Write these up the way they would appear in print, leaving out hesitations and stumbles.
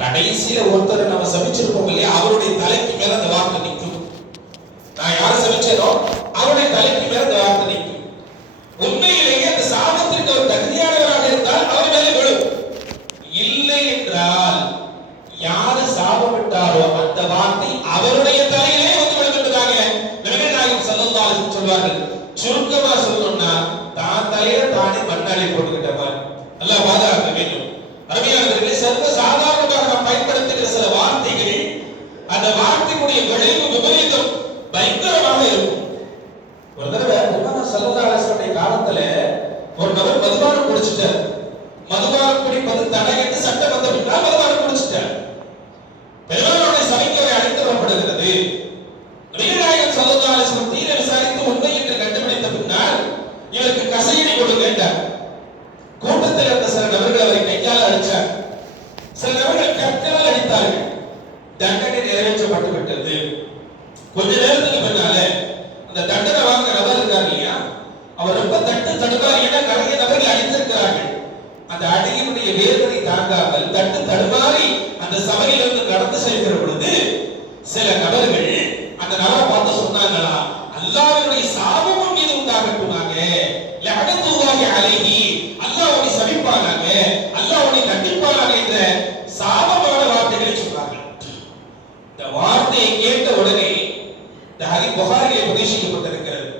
கடைசியில ஒருத்தர் நம்ம சபிச்சிருப்போம் இல்லையா, அவருடைய தலைக்கு மேல அந்த வார்த்தை நிற்கும். நான் யாரை சபிச்சேனோ அவருடைய தலைக்கு மேல அந்த வார்த்தை நிற்கும். உண்மையிலேயே அந்த சாபத்திற்கு அவர் தகுதியானவராக இருந்தால் அவர் மேலே விழும். இல்லை என்றால் யாரு சாபமிட்டாரோ அந்த வார்த்தை அவருடைய தலையிலே வந்து விழுகின்றதாக நபிகள் நாயகம் ஸல்லல்லாஹு அலைஹி வஸல்லம் சொல்வார்கள். சுருக்கமா சொல்லணும்னா தான் தலையில தானே மண்ணாலே போட்டுக்கிட்ட மாதிரி. அல்லாஹ் பாதுகாக்க வேண்டும். அருமையானவர்களே, சர்வ சாதாரணமாக நாம் பயன்படுத்துகிற சில வார்த்தைகள், அந்த வார்த்தையுடைய விளைவு விபரீதம் பயங்கரமாக இருக்கும். ஒரு தடவை பெருமானார் ஸல்லல்லாஹு அலைஹி வஸல்லம் காலத்துல ஒரு நபர் மதுபானம் குடிச்சிட்டார். மதுபானம் குடிப்பது தடை என்று சட்டம் வந்த பின்னால் மதுபானம் குடிச்சிட்டார். பெருமானாருடைய சபைக்கு அவரை அழைத்து வரப்படுகிறது. நபிகள் நாயகம் ஸல்லல்லாஹு அலைஹி வஸல்லம் தீர விசாரித்து உண்மை என்று கண்டுபிடித்த பின்னால் இவருக்கு கசையடி கொடுங்க என்றார். கூட்டத்தில் இருந்த சில நபர்கள் அவரை கையால் அடித்தார். சில நபர்கள் கற்களால் அடித்தார்கள். தண்டனை நிறைவேற்றப்பட்டு விட்டது. கொஞ்ச நேரத்துக்கு பின்னால அந்த தண்டனை வாங்க நபர் இருக்கார் இல்லையா, அவர் ரொம்ப தடுமாறி, ஏன்னா நிறைய நபர்கள் அடித்திருக்கிறார்கள். அந்த அடியினுடைய வேதனை தாங்காமல் தடுமாறி அந்த சபையிலிருந்து நடந்து செல்கிற பொழுது சில நபர்கள் அந்த நபரை பார்த்து சொன்னாங்களா, அல்லாஹ்வுடைய சாபம் மீது உண்டாகட்டுமாக, லஅனத்துல்லாஹி அலைஹி, அல்லாஹ் உன்னை சபிப்பானாக, அல்லாஹ் உன்னை தண்டிப்பானாக என்ற சாபமான வார்த்தைகளை சொன்னார்கள். இந்த வார்த்தையை கேட்ட உடனே இந்த ஹதீஸ் புகாரிலே பதியப்பட்டிருக்கிறது.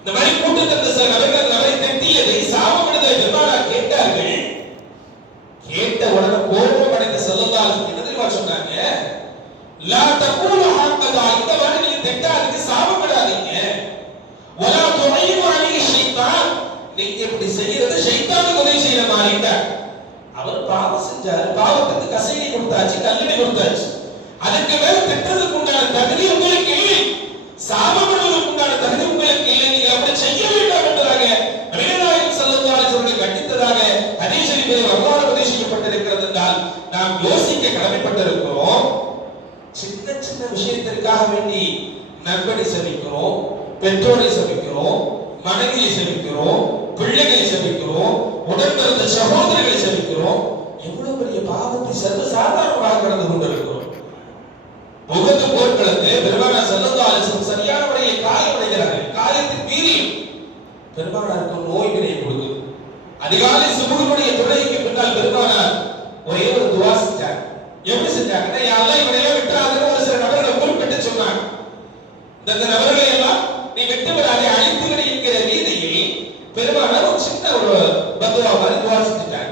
இந்த மாதிரி கூட்டத்தில் சில நபர்கள் நபரை திட்டியதை சாபமிடுவதை பெருமானார் கேட்டார்கள். கேட்ட உடனே கோபம் அடைந்த ஸல்லல்லாஹு அலைஹி வஸல்லம் என்ன தெரியுமா சொன்னாங்க, லா தகூலு ஹக்கதா, இந்த மாதிரி நீங்க திட்டாதீங்க, சாபமிடாதீங்க. வலா துஈனு அலைஹி ஷைத்தான், நீங்க இப்படி செய்யறது ஷைத்தானுக்கு உதவி செய்யற மாதிரி. அவர் பாவம் செஞ்சாரு, பாவத்துக்கு கசையை கொடுத்தாச்சு, கல்லடி கொடுத்தாச்சு. அதுக்கு மேல திட்டத்துக்கு உண்டான தகுதி உங்களுக்கு இல்லை, சாபமிடுவதற்கு உண்டான தகுதி உங்களுக்கு இல்லை, நீங்க அப்படி செய்ய வேண்டாம் என்பதாக நபிகள் நாயகம் ஸல்லல்லாஹு அலைஹி வஸல்லம் கண்டித்ததாக ஹதீஸ் ஷரீஃபிலே வரலாறு பதியப்பட்டிருக்கிறது என்றால் நாம் யோசிக்க கடமைப்பட்டிருக்கிறோம். சின்ன சின்ன விஷயத்திற்காக வேண்டி நண்பனை சபிக்கிறோம், பெற்றோரை சபிக்கிறோம், மனைவியை சபிக்கிறோம், பிள்ளைகளை சபிக்கிறோம், உடன் பிறந்த சகோதரர்களை சபிக்கிறோம். எவ்வளவு பெரிய பாவத்தை சர்வசாதாரணமாக கடந்து கொண்டிருக்கிறோம். உஹது போர்க்களத்தில் பெருமானார் ஸல்லல்லாஹு அலைஹி வஸல்லம் சரியான முறையில் காயமடைகிறார்கள். காயத்தின் வீரியம் பெருமானாருக்கு நோய்வினை கொடுக்குது. அதிகாலை சுபுஹுடைய தொழுகைக்கு பின்னால் பெருமானார் ஒரே ஒரு துஆ செஞ்சார். எப்படி செஞ்சாங்கன்னா, யா அல்லாஹ் இவனையே விட்டுறாதேன்னு ஒரு சில நபர்களை குறிப்பிட்டு சொன்னாங்க. இந்த நபர்களை எல்லாம் நீ விட்டு விடாதே, அழித்து விடு என்கிற ரீதியில் பெருமானார் ஒரு சின்ன ஒரு பத்வா மாதிரி துஆ செஞ்சார்.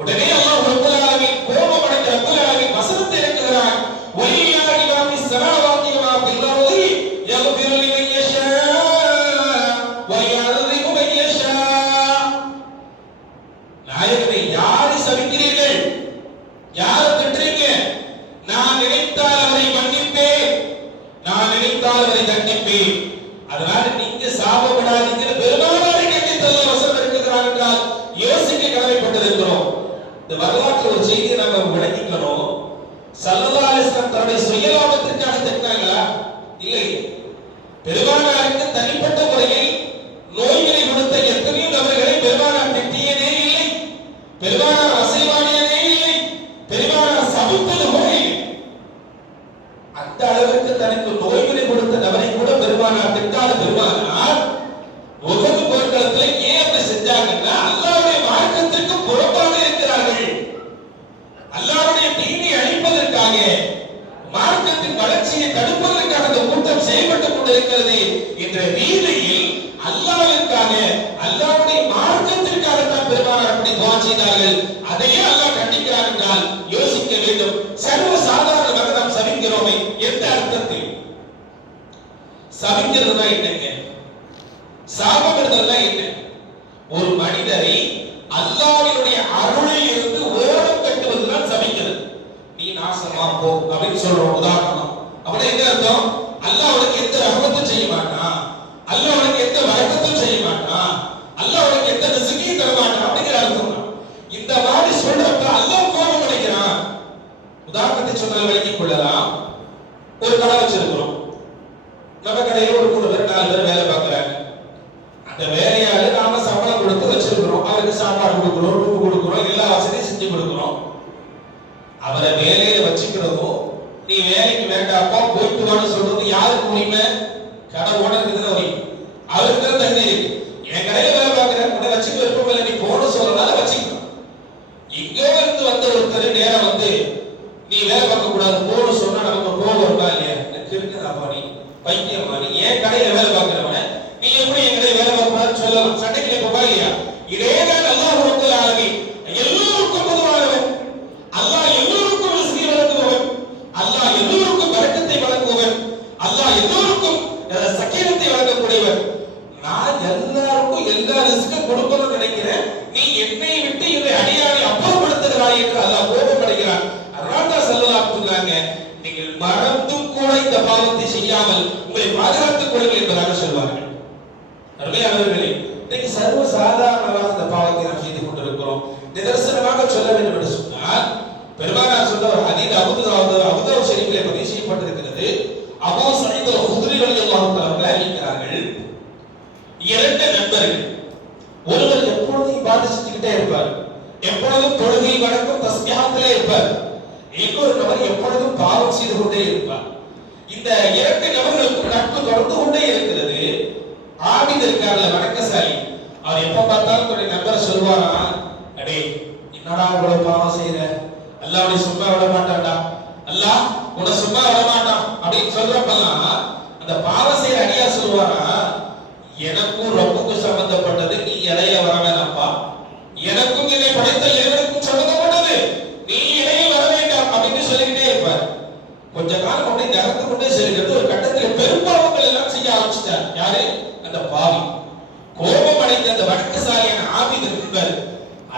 உடனே அல்லாஹ் ரப்பல் ஆலமீன் கோபம் அடைந்த ரப்பல் ஆலமீன் வசனத்தை இறக்குகிறார். வலில்லாஹி மா ஃபிஸ் ஸமாவாதி வ மா ஃபில் அர்தி யக்ஃபிரு லிமன் யஷா வ யஅذிபு மன் யஷா. நாயகமே, யாரை சபிக்கிறீர்கள், யாரை திட்டுறீங்க? நான் நினைத்தால் அவரை மன்னிப்பேன், நான் நினைத்தால் அவரை தண்டிப்பேன். அதனால நீங்க சாபப்படாதீங்க. பெருமானாரை கண்டித்து அல்லாஹ் வசனம் இருக்கிறார் என்றால் யோசிக்க கடமைப்பட்டிருக்கிறோம். இந்த வரலாற்று ஒரு செய்தியை நாம விளங்கிக்கணும். ஸல்லல்லாஹு அலைஹி வஸல்லம் தன்னுடைய சுயலாபத்திற்காக திட்டினாங்களா? இல்லை. பெருமானாருக்கு தனிப்பட்ட முறையில் நோய்களை கொடுத்த எத்தனையோ நபர்களை பெருமானார் திட்டியதே இல்லை, பெருமானார் அசைவாடியதே இல்லை, பெருமானார் சபித்தது கூட இல்லை. அந்த அளவிற்கு தனக்கு நோய்களை கொடுத்த நபரை கூட பெருமானார் திட்டாத பெருமானார் உஹது போர்க்களத்தில் ஏன் அப்படி செஞ்சாங்கன்னா, அல்லாஹ்வுடைய மார்க்கத்திற்கு புறம்பாக இருக்கிறார்கள். அல்லாஹ்வுடைய தீனை அழிப்பதற்காக, மார்க்கத்தின் வளர்ச்சியை தடுப்பதற்காக இந்த கூட்டம் செயல்பட்டுக் கொண்டிருக்கிறது என்ற ரீதியில் அல்லாஹ்விற்காக, அல்லாஹ்வுடைய மார்க்கத்திற்காக தான் பெருமானார் அப்படி துஆ செய்தார்கள். அதையே அல்லாஹ் கண்டிக்கிறார் என்றால் யோசிக்க வேண்டும். சர்வ சாதாரணமாக நாம் சபிக்கிறோமே, எந்த அர்த்தத்தில் சபிக்கிறதுனா என்னங்க? சாபமிடுதல்னா என்ன? ஒரு மனிதரை அல்லாஹ்வினுடைய அருளில் இருந்து ஓரம் கட்டுவதுதான் சபிக்கிறது. நீ நாசமா போ அப்படின்னு சொல்றோம் உதாரணம். அப்படின்னா என்ன அர்த்தம்? அல்லாஹ் உனக்கு எந்த ரஹமத்தும் செய்ய மாட்டான், அல்லாஹ் உனக்கு எந்த வரக்கத்தும் செய்ய மாட்டான், அல்லாஹ் உனக்கு எந்த ரிஸ்கையும் தர மாட்டான் அப்படிங்கிற அர்த்தம். இந்த மாதிரி சொல்றப்ப அல்லாஹ் கோபம் அடைக்கிறான். உதாரணத்தை சொன்னால் விளங்கிக் கொள்ளலாம். ஒரு கடை வச்சிருக்கிறோம். நம்ம கடையில் ஒரு 3 பேர் 4 பேர் வேலை பார்க்கிறாங்க. அந்த வேலையாளு நாம சம்பளம் கொடுத்து வச்சிருக்கிறோம். அவருக்கு சாப்பாடு கொடுக்கிறோம், ரூம் கொடுக்கிறோம், எல்லா வசதியும் செஞ்சு கொடுக்கிறோம். அவரை வேலையில வச்சுக்கிறதும் நீ வேலைக்கு வேண்டாப்பா போயிட்டு வான்னு சொல்றது யாருக்கு உரிமை? கடை ஓனருக்கு தான் உரிமை. அவருக்கு தான் தகுதி இருக்கு. என் கடையில வேலை பார்க்கிற உன்னை வச்சுக்க விருப்பம் இல்லை, நீ போன சொல்றதால வச்சுக்கலாம். இங்க இருந்து வந்த ஒருத்தர் நேரம் வந்து நீ வேலை பார்க்க கூடாது போன சொன்னா நமக்கு கோபம் வருமா இல்லையா? எனக்கு இருக்குதாப்பா நீ பைத்தியமா, நீ என் கடையில வேலை பார்க்கிறவன நீ எப்படி என் கடையில வேலை பார்க்க கூடாதுன்னு சொல்லலாம். சண்டைக்கு நிற்பா இல்லையா? இதேதான் அல்லாஹ் ரப்பல் ஆலமீன் எல்லோருக்கும் பொதுவானவன். அல்லாஹ் எல்லோருக்கும் ரிஸ்கை வழங்குபவன். அல்லாஹ் எல்லோருக்கும் பரக்கத்தை வழங்குபவன். அல்லாஹ் எல்லோருக்கும் சக்கீனத்தை வழங்கக்கூடியவன். நான் எல்லாருக்கும் எல்லா ரிஸ்கை கொடுக்கணும்னு நினைக்கிறேன், நீ என்னை விட்டு இந்த அடியாரை அப்புறப்படுத்துகிறாய் என்று அல்லாஹ் கோபப்படுகிறான். அதனால ஸல்லல்லாஹு சொல்றாங்க, நீங்கள் மறந்தும் கூட இந்த பாவத்தை செய்யாமல் உங்களை பாதுகாத்துக் கொள்ளுங்கள் என்பதாக சொல்வார்கள். அருமையானவர்களே, இன்னைக்கு சர்வ சாதாரணமாக இந்த பாவத்தை நாம் செய்து கொண்டிருக்கிறோம். நிதர்சனமாக சொல்ல வேண்டும் என்று சொன்னால், பெருமானார் சொன்ன ஒரு ஹதீஸ் அபூதாவூத் ஷரீஃபிலே பதிவு செய்யப்பட்டிருக்கிறது. அபூ ஸஈத் அல்-குத்ரி ரலியல்லாஹு தஆலா அவர்கள் அறிவிக்கிறார்கள், இரண்டு நண்பர்கள், ஒருவர் எப்பொழுதும் இபாதத் செஞ்சுக்கிட்டே இருப்பார், எப்பொழுதும் தொழுகை வணக்கம் தஸ்பீஹாத்திலே இருப்பார். இன்னொரு நபர் எப்பொழுதும் பாவம் செய்து கொண்டே இருப்பார். இந்த இரண்டு நபர்களுக்கும் நட்பு தொடர்ந்து கொண்டே இருக்கிறது. ஆபித் இருக்கார்ல, வணக்கசாலி, அவர் எப்ப பார்த்தாலும் ஒரு நண்பரை சொல்வாரா, அடே என்னடா இவ்வளவு பாவம் செய்யற, அல்லாஹ் உன்னை சும்மா விட மாட்டான்டா, அல்லாஹ் உன்னை சும்மா விட மாட்டான் அப்படின்னு சொல்றப்பெல்லாம் அந்த பாவம் செய்யற அடியா சொல்லுவாரா, எனக்கும் ரப்புக்கும் சம்பந்தப்பட்டது, நீ இடையில வர வேணாம்ப்பா, எனக்கும் என்னை படைத்த இறைவனுக்கும் சம்பந்தப்பட்டது, நீ இடையில வர வேண்டாம் அப்படின்னு சொல்லிக்கிட்டே இருப்பார். கொஞ்ச காலம் அப்படியே நகர்ந்து கொண்டே செல்கிறது. ஒரு கட்டத்தில் பெரும்பாவங்கள் எல்லாம் செய்ய ஆரம்பிச்சிட்டார். யாரு? அந்த பாவி. கோபம் அடைந்த அந்த வணக்கசாலியான ஆபித் என்பவர்,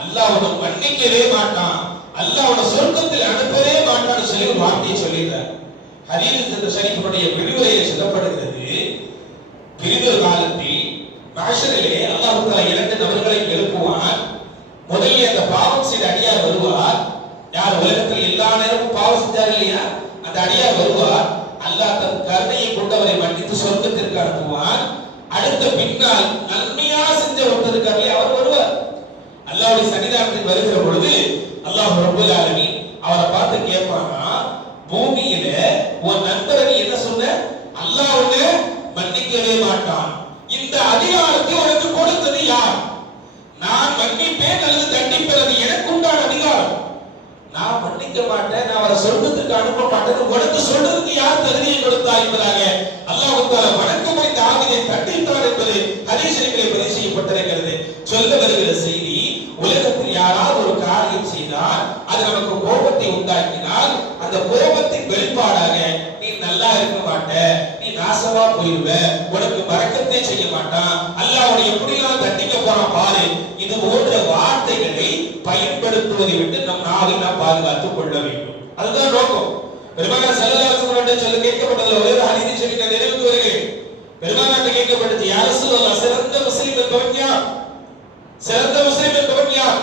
அல்லாஹ் உன்னை மன்னிக்கவே மாட்டான், அல்லாஹ் உன்னை சொர்க்கத்தில் அனுப்பவே மாட்டான்னு சொல்லி ஒரு வார்த்தையை சொல்லியிருந்தார். ஹதீஸ் ஷரீஃபுடைய விரிவுரையில் சொல்லப்படுகிறது, பிரிதொரு காலத்தில் மஹ்ஷரிலே அல்லாஹ் தஆலா இரண்டு நபர்களை எழுப்புவான். முதலில் அந்த பாவம் செய்த அடியார் வருவார். யார் உலகத்தில் எல்லா நேரமும் பாவம் செஞ்சார் இல்லையா, அந்த அடியார் வருவார். அல்லாஹ் தன் கருணையை கொண்டு அவரை மன்னித்து சொர்க்கத்திற்கு அனுப்புவான். அடுத்த பின்னால் நன்மையா செஞ்ச ஒருத்தர் இருக்கார், அவர் வருவார். அல்லாஹ்வுடைய சன்னிதானத்துக்கு வருகிற பொழுது அல்லாஹ் ரப்பல் ஆலமீன் அவரை பார்த்து கேட்பானா, பூமியில உன் நண்பரை நீ என்ன சொன்ன, அல்லாஹ் உன்னை மன்னிக்கவே மாட்டான், இந்த அதிகாரத்தை உனக்கு கொடுத்தது யார்? நான் மன்னிப்பேன் அல்லது தண்டிப்பது எனக்கு உண்டான அதிகாரம். நான் மன்னிக்க மாட்டேன், நான் அவரை சொர்க்கத்துக்கு அனுப்ப மாட்டேன், உனக்கு சொல்றதுக்கு யார் தகுதியை கொடுத்தா என்பதாக அல்லாஹ் தஆலா வணக்கம் இந்த ஆவியை தண்டித்தார் என்பது ஹதீஸ் ஷரீஃபிலே பதிவு செய்யப்பட்டிருக்கிறது. சொல்ல வருகிற செய்தி, உலகத்தில் யாராவது ஒரு காரியம் செய்தால் அது நமக்கு கோபத்தை உண்டாக்கினால் அந்த கோபத்தின் வெளிப்பாடாக நீ நல்லா இருக்க மாட்ட, நீ நாசமா போயிடுவ, உனக்கு பரக்கத்தை செய்ய மாட்டான், அல்லாஹ் உன்னை எப்படிலாம் தண்டிக்க போறான் பாரு, இது போன்ற வார்த்தைகளை பயன்படுத்துவதை விட்டு நம் நாவை நாம் பாதுகாத்துக் கொள்ள வேண்டும். அதுதான் நோக்கம். பெருமானார் ஸல்லல்லாஹு அலைஹி வஸல்லம் சொல்ல கேட்கப்பட்டதுல ஒரே ஹதீஸ் சொல்லி நான் நினைவுக்கு வருகிறேன். பெருமானார் கேட்கப்பட்டது, யா ரசூலல்லாஹ், சிறந்த முஸ்லிம் என்பவன் யார்? சிறந்த முஸ்லிம் என்பவன் யார்?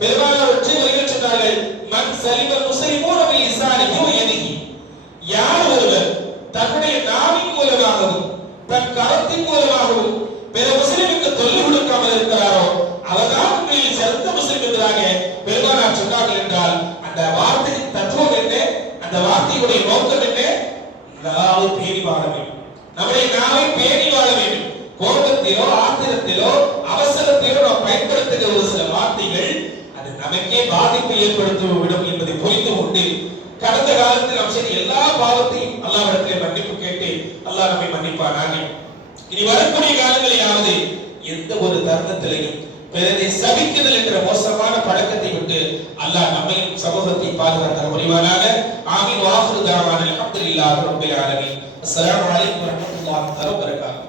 பெருமானார் ஒற்றை வரியில் சொன்னார்கள், மன் சலிம முஸ்லிமூன பில் லிசானிஹி வ யதிஹி, யார் ஒருவர் தன்னுடைய நாவின் மூலமாகவும் தன் கரத்தின் மூலமாகவும் பிற முஸ்லிமுக்கு தொல்லை கொடுக்காமல் இருக்கிறாரோ அவர்தான் உண்மையில் சிறந்த முஸ்லிம் என்பதாக பெருமானார் சொன்னார்கள். என்றால் அந்த வார்த்தையின் தத்துவம் என்ன, அந்த வார்த்தையுடைய நோக்கம் என்ன? நாவை பேணி வாழ வேண்டும். நம்முடைய நாவை பேணி வாழ வேண்டும். கோபத்திலோ ஆத்திரத்திலோ அவசரத்திலோ நாம் பயன்படுத்துகிற ஒரு சில வார்த்தைகள் அது நமக்கே பாதிப்பை ஏற்படுத்திவிடும் என்பதை புரிந்து கொண்டு கடந்த காலத்தில் நாம் செய்த எல்லா பாவத்தையும் அல்லாஹ்விடத்திலே மன்னிப்பு கேட்டு அல்லாஹ் நம்மை மன்னிப்பானாக. இனி வரக்கூடிய காலங்களிலாவது எந்த ஒரு தருணத்திலையும் பிறரை சபிக்குதல் என்ற மோசமான பழக்கத்தை விட்டு அல்லாஹ் நம்மையும் சமூகத்தை பாதுகாக்க முடிவானாக. ஆமீன். வாஹிரு தஅவானா அல்ஹம்துலில்லாஹி ரப்பில் ஆலமீன். அஸ்ஸலாமு அலைக்கும் வரஹ்மத்துல்லாஹி வபரகாத்துஹு.